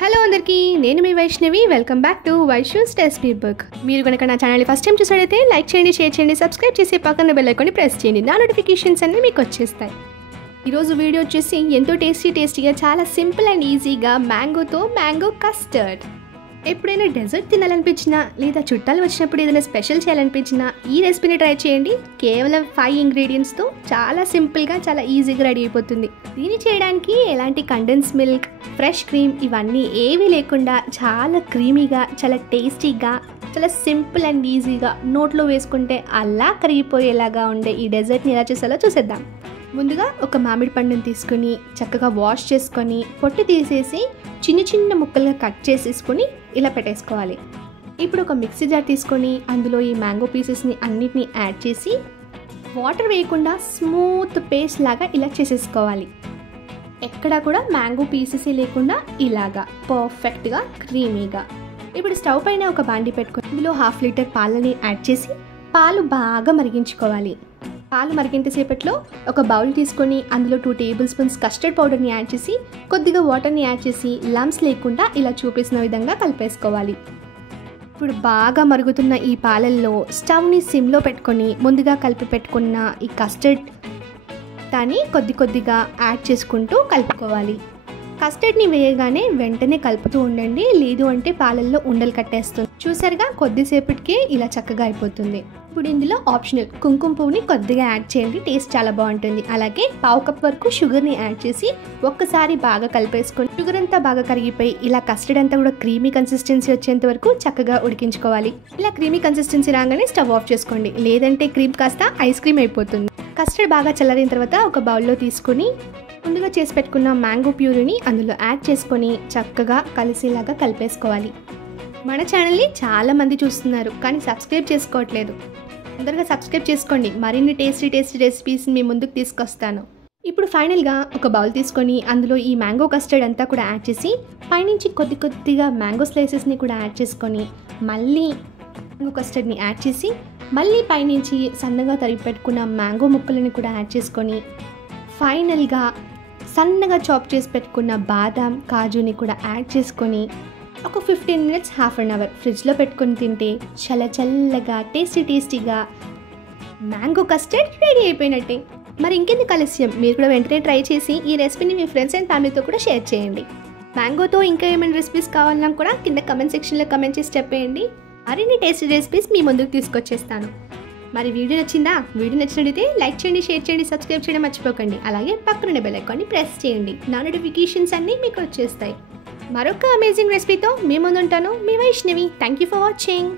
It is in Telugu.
హలో అందరికీ, నేను మీ Vaishnavi. Welcome back to Vaishnav's recipe book. మీరు కనుక నా ఛానల్ని ఫస్ట్ టైం చూసారైతే లైక్ చేయండి, షేర్ చేయండి, సబ్స్క్రైబ్ చేసి పక్కన బెల్ ఐకాన్ని ప్రెస్ చేయండి. నా నోటిఫికేషన్స్ అన్నీ మీకు వచ్చేస్తాయి. ఈరోజు వీడియో వచ్చేసి ఎంతో టేస్టీగా చాలా సింపుల్ అండ్ ఈజీగా మ్యాంగోతో మ్యాంగో కస్టర్డ్. ఎప్పుడైనా డెజర్ట్ తినాలనిపించినా లేదా చుట్టాలు వచ్చినప్పుడు ఏదైనా స్పెషల్ చేయాలనిపించినా ఈ రెసిపీని ట్రై చేయండి. కేవలం 5 ఇంగ్రీడియంట్స్తో చాలా సింపుల్గా చాలా ఈజీగా రెడీ అయిపోతుంది. దీన్ని చేయడానికి ఎలాంటి కండెన్స్ మిల్క్, ఫ్రెష్ క్రీమ్ ఇవన్నీ ఏమీ లేకుండా చాలా క్రీమీగా, చాలా టేస్టీగా, చాలా సింపుల్ అండ్ ఈజీగా నోట్లో వేసుకుంటే అలా కరిగిపోయేలాగా ఉండే ఈ డెజర్ట్ని ఎలా చేసాలో చూసేద్దాం. ముందుగా ఒక మామిడి పండుని తీసుకొని చక్కగా వాష్ చేసుకొని పొట్టు తీసేసి చిన్న చిన్న ముక్కలుగా కట్ చేసేసుకొని ఇలా పెట్టేసుకోవాలి. ఇప్పుడు ఒక మిక్సీ జార్ తీసుకొని అందులో ఈ మ్యాంగో పీసెస్ని అన్నిటినీ యాడ్ చేసి వాటర్ వేయకుండా స్మూత్ పేస్ట్ లాగా ఇలా చేసేసుకోవాలి. ఎక్కడా కూడా మ్యాంగో పీసెస్ లేకుండా ఇలాగా పర్ఫెక్ట్గా క్రీమీగా. ఇప్పుడు స్టవ్ పైన ఒక బాండి పెట్టుకొని ఇందులో 1/2 లీటర్ పాలని యాడ్ చేసి పాలు బాగా మరిగించుకోవాలి. పాలు మరిగేంతసేపట్లో ఒక బౌల్ తీసుకొని అందులో 2 టేబుల్ స్పూన్స్ కస్టర్డ్ పౌడర్ని యాడ్ చేసి కొద్దిగా వాటర్ని యాడ్ చేసి లంప్స్ లేకుండా ఇలా చూపిస్తున్న విధంగా కలిపేసుకోవాలి. ఇప్పుడు బాగా మరుగుతున్న ఈ పాలల్లో స్టవ్ని సిమ్లో పెట్టుకొని ముందుగా కలిపి పెట్టుకున్న ఈ కస్టర్డ్ దాన్ని కొద్దిగా యాడ్ చేసుకుంటూ కలుపుకోవాలి. కస్టర్డ్ని వేయగానే వెంటనే కలుపుతూ ఉండండి, లేదు అంటే పాలల్లో ఉండలు కట్టేస్తుంది. చూసారుగా, కొద్దిసేపటికే ఇలా చక్కగా అయిపోతుంది. ఇప్పుడు ఇందులో ఆప్షనల్ కుంకుమ పువ్వుని కొద్దిగా యాడ్ చేయండి, టేస్ట్ చాలా బాగుంటుంది. అలాగే 1/2 కప్ వరకు షుగర్ని యాడ్ చేసి ఒక్కసారి బాగా కలిపేసుకొని షుగర్ అంతా బాగా కరిగిపోయి ఇలా కస్టర్డ్ అంతా కూడా క్రీమీ కన్సిస్టెన్సీ వచ్చేంత వరకు చక్కగా ఉడికించుకోవాలి. ఇలా క్రీమీ కన్సిస్టెన్సీ రాగానే స్టవ్ ఆఫ్ చేసుకోండి, లేదంటే క్రీమ్ కాస్త ఐస్ క్రీమ్ అయిపోతుంది. కస్టర్డ్ బాగా చల్లారిన తర్వాత ఒక బౌల్లో తీసుకొని ముందుగా చేసి పెట్టుకున్న మ్యాంగో ప్యూరీని అందులో యాడ్ చేసుకొని చక్కగా కలిసేలాగా కలిపేసుకోవాలి. మన ఛానల్ని చాలామంది చూస్తున్నారు కానీ సబ్స్క్రైబ్ చేసుకోవట్లేదు. తొందరగా సబ్స్క్రైబ్ చేసుకోండి, మరిన్ని టేస్టీ రెసిపీస్ మీ ముందుకు తీసుకొస్తాను. ఇప్పుడు ఫైనల్గా ఒక బౌల్ తీసుకొని అందులో ఈ మ్యాంగో కస్టర్డ్ అంతా కూడా యాడ్ చేసి పైనుంచి కొద్దిగా మ్యాంగో స్లైసెస్ని కూడా యాడ్ చేసుకొని మళ్ళీ మ్యాంగో కస్టర్డ్ని యాడ్ చేసి మళ్ళీ పైనుంచి సన్నగా తరిగి పెట్టుకున్న మ్యాంగో ముక్కలని కూడా యాడ్ చేసుకొని ఫైనల్గా సన్నగా చాప్ చేసి పెట్టుకున్న బాదాం, కాజుని కూడా యాడ్ చేసుకొని ఒక 15 మినిట్స్, హాఫ్ అన్ అవర్ ఫ్రిడ్జ్లో పెట్టుకొని తింటే చాలా చల్లగా టేస్టీగా మ్యాంగో కస్టర్డ్ రెడీ అయిపోయినట్టే. మరి ఇంకెందుకు ఆలస్యం, మీరు కూడా వెంటనే ట్రై చేసి ఈ రెసిపీని మీ ఫ్రెండ్స్ అండ్ ఫ్యామిలీతో కూడా షేర్ చేయండి. మ్యాంగోతో ఇంకా ఏమైనా రెసిపీస్ కావాలన్నా కూడా కింద కమెంట్ సెక్షన్లో కమెంట్ చేసి చెప్పేయండి. మరిన్ని టేస్టీ రెసిపీస్ మీ ముందుకు తీసుకొచ్చేస్తాను. మరి వీడియో నచ్చిందా? వీడియో నచ్చినట్లయితే లైక్ చేయండి, షేర్ చేయండి, సబ్స్క్రైబ్ చేయడం మర్చిపోకండి. అలాగే పక్కన బెల్ ఐకాన్ని ప్రెస్ చేయండి, నా నోటిఫికేషన్స్ అన్నీ మీకు వచ్చేస్తాయి. మరొక అమేజింగ్ రెసిపీతో మీ ముందు ఉంటాను, మీ Vaishnavi. Thank you for watching.